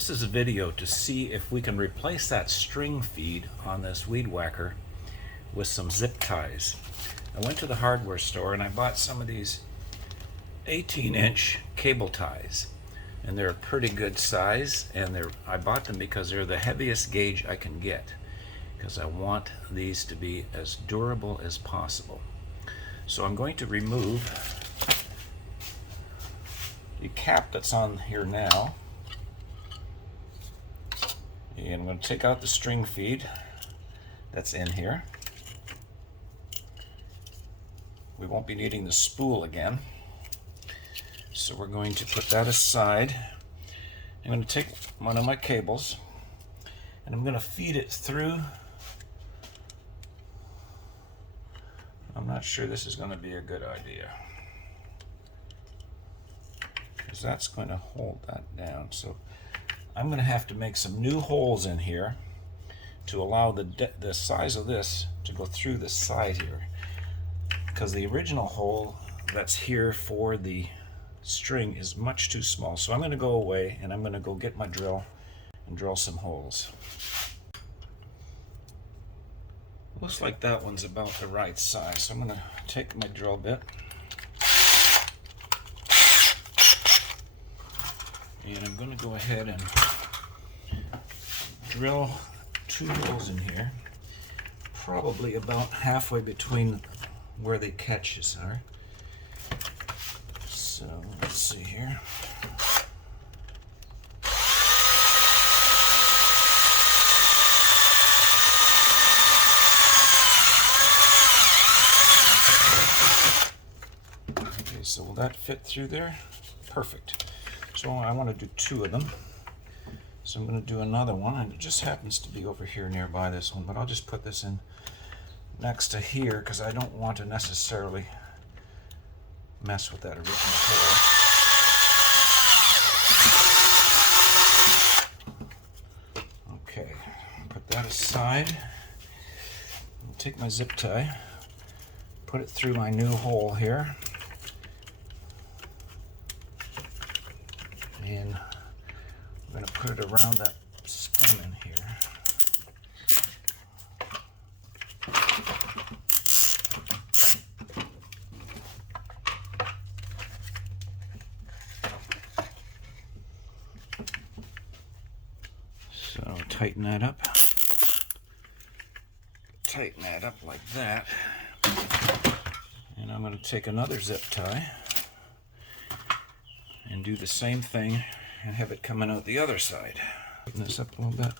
This is a video to see if we can replace that string feed on this weed whacker with some zip ties. I went to the hardware store and I bought some of these 18-inch cable ties, and they're a pretty good size, and I bought them because they're the heaviest gauge I can get, because I want these to be as durable as possible. So I'm going to remove the cap that's on here now, and I'm going to take out the string feed that's in here. We won't be needing the spool again, so we're going to put that aside. I'm going to take one of my cables and I'm going to feed it through. I'm not sure this is going to be a good idea, because that's going to hold that down. So I'm going to have to make some new holes in here to allow the size of this to go through the side here, because the original hole that's here for the string is much too small. So I'm going to go away and I'm going to go get my drill and drill some holes. Looks like that one's about the right size, so I'm going to take my drill bit and I'm going to go ahead and drill 2 holes in here, probably about halfway between where the catches are. So let's see here. Okay, so will that fit through there? Perfect. So I want to do 2 of them. So I'm going to do another one, and it just happens to be over here nearby this one, but I'll just put this in next to here because I don't want to necessarily mess with that original hole. Okay, put that aside. I'll take my zip tie, put it through my new hole here, and I'm going to put it around that stem in here. So tighten that up. Tighten that up like that. And I'm going to take another zip tie and do the same thing and have it coming out the other side. Tighten this up a little bit.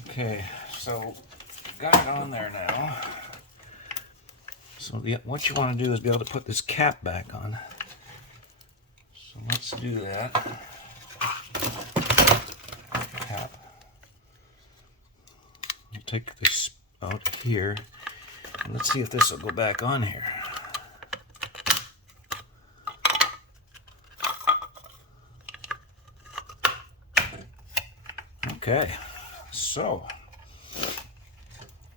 Okay, so got it on there now. So what you want to do is be able to put this cap back on. So let's do that. Cap. I'll take this out here, and let's see if this will go back on here. Okay, so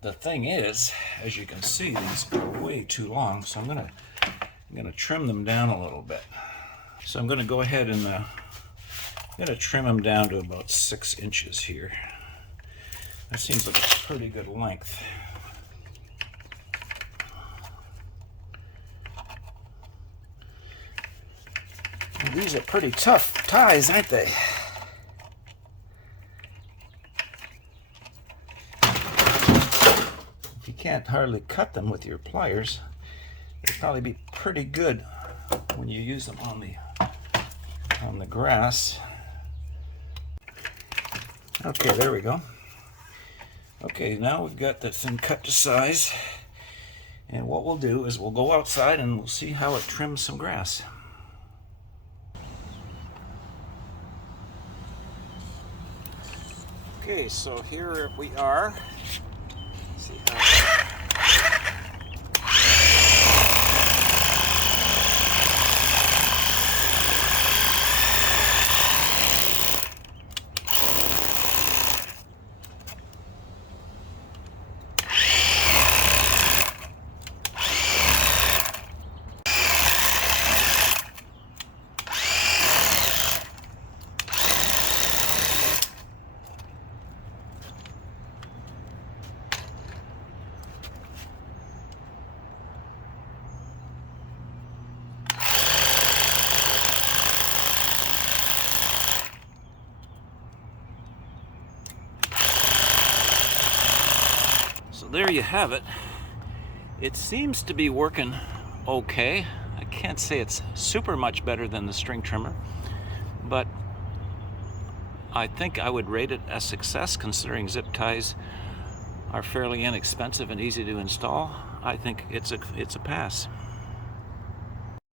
the thing is, as you can see, these are way too long, so I'm gonna trim them down a little bit. So I'm gonna go ahead and I'm gonna trim them down to about 6 inches here. That seems like a pretty good length. And these are pretty tough ties, aren't they? If you can't hardly cut them with your pliers, they'll probably be pretty good when you use them on the grass. Okay, there we go. Okay, now we've got this thing cut to size, and what we'll do is we'll go outside and we'll see how it trims some grass. Okay, so here we are. Let's see how there you have it. It seems to be working okay. I can't say it's super much better than the string trimmer, but I think I would rate it a success considering zip ties are fairly inexpensive and easy to install. I think it's a pass.